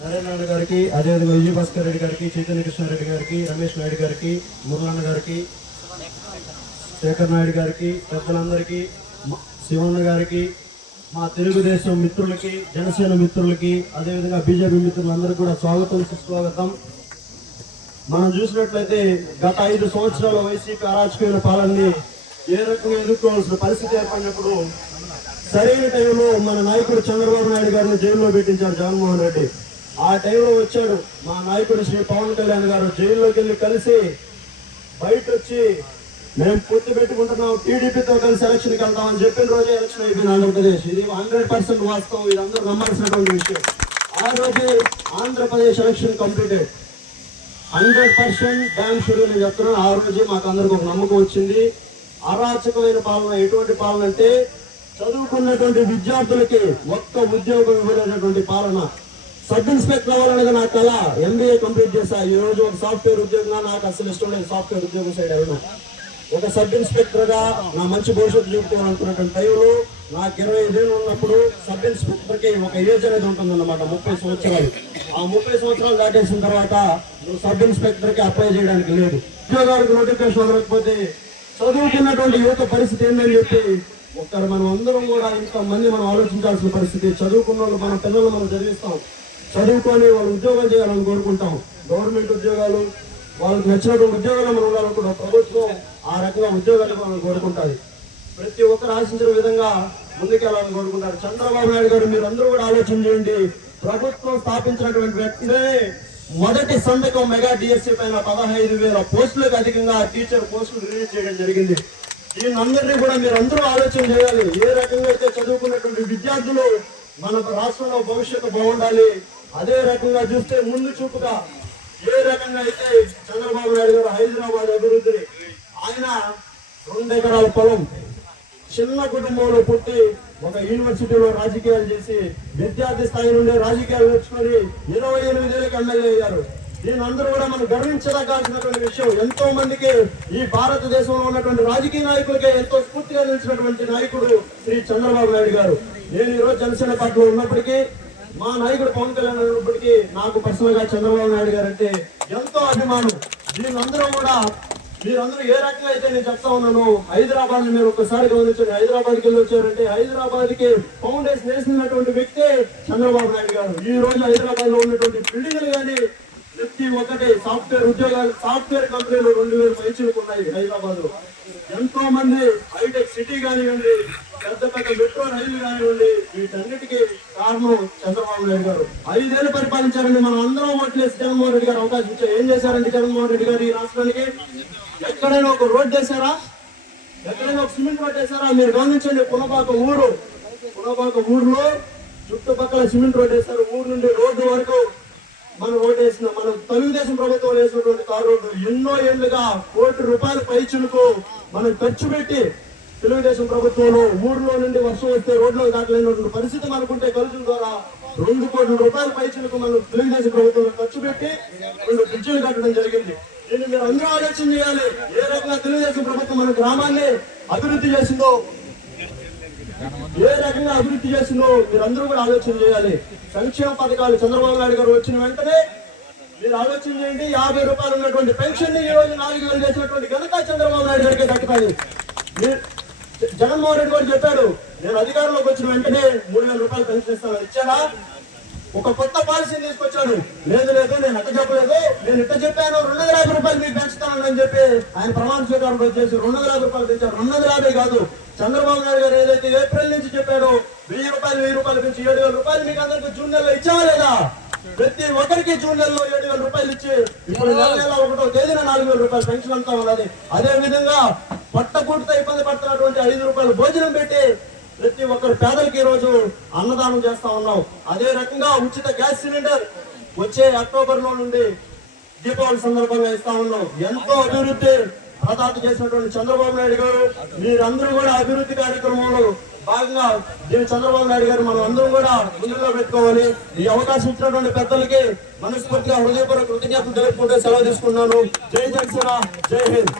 నరేంద్ర గారికి, అదేవిధంగా విజయ భాస్కర్ రెడ్డి గారికి, చైతన్య కృష్ణారెడ్డి గారికి, రమేష్ నాయుడు గారికి, మురళన్న గారికి, శేఖర్ నాయుడు గారికి, పెద్దలందరికీ, శివన్న గారికి, మా తెలుగుదేశం మిత్రులకి, జనసేన మిత్రులకి, అదేవిధంగా బీజేపీ మిత్రులందరికీ కూడా స్వాగతం సుస్వాగతం. మనం చూసినట్లయితే గత 5 సంవత్సరాల వైసీపీ అరాచకమైన పాలనని ఏ రకంగా ఎదుర్కోవాల్సిన పరిస్థితి ఏర్పడినప్పుడు సరైన టైంలో మన నాయకుడు చంద్రబాబు నాయుడు గారిని జైల్లో పెట్టించారు జగన్మోహన్ రెడ్డి. ఆ టైంలో వచ్చాడు మా నాయకుడు శ్రీ పవన్ కళ్యాణ్ గారు. జైల్లోకి వెళ్ళి కలిసి బయట వచ్చి మేము పొత్తు పెట్టుకుంటున్నాం, టీడీపీతో కలిసి ఎలక్షన్కి వెళ్తామని చెప్పిన రోజే ఎలక్షన్ అయిపోయింది ఆంధ్రప్రదేశ్. ఇది 100% వాస్తవం, ఇది అందరూ నమ్మాల్సినటువంటి విషయం. ఆ రోజే Andhra Pradesh election completed. 100% damn sure నేను చెప్తున్నాను. ఆ రోజే మాకు అందరికి ఒక నమ్మకం వచ్చింది. అరాచకమైన పాలన ఎటువంటి పాలన అంటే చదువుకున్నటువంటి విద్యార్థులకి ఒక్క ఉద్యోగం ఇవ్వలేనటువంటి పాలన. సబ్ ఇన్స్పెక్టర్ అవ్వాలనేది నా కళ. MBA కంప్లీట్ చేశా. ఈ రోజు ఒక సాఫ్ట్వేర్ ఉద్యోగంగా నాకు అసలు ఇష్టం లేదు సాఫ్ట్వేర్ ఉద్యోగం సైడ్ వెళ్ళినా. ఒక సబ్ ఇన్స్పెక్టర్ గా నా మంచి భవిష్యత్తు చూపుకోవాలనుకున్నటువంటి టైంలో నాకు 25 ఏళ్ళు ఉన్నప్పుడు సబ్ ఇన్స్పెక్టర్ కి ఒక ఏజ్ అనేది ఉంటుందన్నమాట, 30 సంవత్సరాలు. ఆ 30 సంవత్సరాలు దాటేసిన తర్వాత నువ్వు సబ్ ఇన్స్పెక్టర్ కి అప్లై చేయడానికి లేదు. ఉద్యోగాలకు నోటిఫికేషన్ వదలకపోతే చదువుకున్నటువంటి యువత పరిస్థితి ఏంటని చెప్పి ఒకరు మనం అందరం కూడా ఇంతమంది మనం ఆలోచించాల్సిన పరిస్థితి. చదువుకున్న వాళ్ళు మన పిల్లలు మనం చదివిస్తాం, చదువుకొని వాళ్ళు ఉద్యోగాలు చేయాలని కోరుకుంటాం. గవర్నమెంట్ ఉద్యోగాలు, వాళ్ళకి నచ్చినటువంటి ఉద్యోగాలు మనం ఉండాలనుకుంటాం. ప్రభుత్వం ఆ రకంగా ఉద్యోగాలు మనం కోరుకుంటుంది. ప్రతి ఒక్కరు ఆశించిన విధంగా ముందుకెళ్ళాలని కోరుకుంటారు. చంద్రబాబు నాయుడు గారు మీరు అందరూ కూడా ఆలోచన చేయండి. ప్రభుత్వం స్థాపించినటువంటి వ్యక్తినే మొదటి సంతకం మెగా డిఎస్సీ పైన 15,000 పోస్టులకు అధికంగా టీచర్ పోస్టులు రిలీజ్ చేయడం జరిగింది. దీనందరినీ కూడా మీరు అందరూ ఆలోచన చేయాలి. ఏ రకంగా అయితే చదువుకున్నటువంటి విద్యార్థులు మన రాష్ట్రంలో భవిష్యత్తు బాగుండాలి, అదే రకంగా చూస్తే ముందు చూపుగా ఏ రకంగా అయితే చంద్రబాబు నాయుడు గారు హైదరాబాద్ అభివృద్ధిని ఆయన 2 ఎకరాల పొలం, చిన్న కుటుంబంలో పుట్టి ఒక యూనివర్సిటీలో రాజకీయాలు చేసి విద్యార్థి స్థాయి నుండి రాజకీయాలు నేర్చుకొని 28 ఏళ్ళకి ఎమ్మెల్యే అయ్యారు. దీని అందరూ కూడా మనం గర్వించదగాల్సినటువంటి విషయం. ఎంతో మందికి ఈ భారతదేశంలో ఉన్నటువంటి రాజకీయ నాయకులకే ఎంతో స్ఫూర్తిగా నిలిచినటువంటి నాయకుడు శ్రీ చంద్రబాబు నాయుడు గారు. నేను ఈరోజు జనసేన పార్టీలో ఉన్నప్పటికీ, మా నాయకుడు పవన్ కళ్యాణ్ ఉన్నప్పటికీ నాకు పర్సనల్ గా చంద్రబాబు నాయుడు గారు అంటే ఎంతో అభిమానం. దీనందరూ కూడా మీరందరూ ఏ రకంగా అయితే నేను చెప్తా ఉన్నాను, హైదరాబాద్ మీరు ఒక్కసారి గమనించండి. హైదరాబాద్కి వెళ్ళి వచ్చారంటే హైదరాబాద్ కి ఫౌండేషన్ వేసినటువంటి వ్యక్తే చంద్రబాబు నాయుడు గారు. ఈ రోజు హైదరాబాద్ లో ఉన్నటువంటి బిల్డింగ్లు కానీ ప్రతి ఒక్కటి సాఫ్ట్వేర్ ఉద్యోగాలు, సాఫ్ట్వేర్ కంపెనీలు 2,000 పైచీలకు ఉన్నాయి హైదరాబాద్ లో. ఎంతో మంది హైటెక్ సిటీ కానివ్వండి, పెద్ద పెద్ద మెట్రో రైళ్లు కానివ్వండి, వీటన్నిటికీ కారణం చంద్రబాబు నాయుడు గారు. 5 ఏళ్ళు పరిపాలించారండి. మనం అందరం ఓట్లేసి జగన్మోహన్ రెడ్డి గారు అవకాశం ఇచ్చారు. ఏం చేశారండి జగన్మోహన్ రెడ్డి గారు ఈ రాష్ట్రానికి? ఎక్కడైనా ఒక రోడ్ వేశారా? ఎక్కడైనా ఒక సిమెంట్ రోడ్ వేశారా? మీరు గమనించండి. పునపాక ఊరులో చుట్టుపక్కల సిమెంట్ రోడ్ వేశారు. ఊరు నుండి రోడ్డు వరకు మనం రోడ్ వేసిన, మనం తెలుగుదేశం ప్రభుత్వం వేసినటువంటి తార్ రోడ్డు ఎన్నో ఏళ్లుగా ₹1 కోటి పైచులకు మనం ఖర్చు పెట్టి తెలుగుదేశం ప్రభుత్వంలో ఊర్లో నుండి వర్షం వస్తే రోడ్లో దాటలేనటువంటి పరిస్థితి మనకుంటే ఖర్చుల ద్వారా ₹2 కోట్ల పైచులకు మనం తెలుగుదేశం ప్రభుత్వంలో ఖర్చు పెట్టి 2 బ్రిడ్జిలు కట్టడం జరిగింది. దీన్ని మీరు అందరూ ఆలోచన చేయాలి. ఏ రకంగా తెలుగుదేశం ప్రభుత్వం మన గ్రామాన్ని అభివృద్ధి చేసిందో, ఏ రకంగా అభివృద్ధి చేసిందో మీరందరూ కూడా ఆలోచన చేయాలి. సంక్షేమ పథకాలు చంద్రబాబు నాయుడు గారు వచ్చిన వెంటనే మీరు ఆలోచన చేయండి. ₹50 ఉన్నటువంటి పెన్షన్ ఈ రోజు 4,000 చేసినటువంటి ఘనత చంద్రబాబు నాయుడు గారికి దక్కుతాయి. జగన్మోహన్ రెడ్డి గారు చెప్పాడు, నేను అధికారంలోకి వచ్చిన వెంటనే ₹3,000 పెన్షన్ ఇస్తాను. ఇచ్చారా? ఒక కొత్త పాలసీని తీసుకొచ్చాడు. లేదు నేను అట్ట చెప్పలేదు, నేను ఇట్ట చెప్పాను, ₹250 మీకు పెంచుతానని చెప్పి ఆయన ప్రమాణ స్వీకారం వచ్చేసి ₹250 పెంచారు. 250 కాదు, చంద్రబాబు నాయుడు గారు ఏదైతే ఏప్రిల్ నుంచి చెప్పాడో ₹1,000 పెంచి ₹7,000 మీకు అందరికి జూన్ నెలలో ఇచ్చావా లేదా? ప్రతి ఒక్కరికి జూన్ నెలలో ₹7,000 ఇచ్చి ఇప్పుడు నెల 1వ తేదీన ₹4,000 పెన్షన్ అంతా ఉన్నది. అదే విధంగా పట్టకూటితో ఇబ్బంది పడుతున్నటువంటి ₹5 భోజనం పెట్టి ప్రతి ఒక్కరు పేదలకి ఈ రోజు అన్నదానం చేస్తా ఉన్నాం. అదే రకంగా ఉచిత గ్యాస్ సిలిండర్ వచ్చే అక్టోబర్ లో నుండి దీపావళి సందర్భంగా ఇస్తా ఉన్నాం. ఎంతో అభివృద్ధి ప్రదాత చేసినటువంటి చంద్రబాబు నాయుడు గారు, మీరందరూ కూడా అభివృద్ధి కార్యక్రమంలో భాగంగా దీన్ని చంద్రబాబు నాయుడు గారు మనం అందరం కూడా ముందులో పెట్టుకోవాలి. ఈ అవకాశం ఇచ్చినటువంటి పెద్దలకి మనస్ఫూర్తిగా హృదయపూర్వక కృతజ్ఞతలు తెలుపుకుంటూ సెలవు తీసుకున్నాను. జై జనసేన, జై హింద్.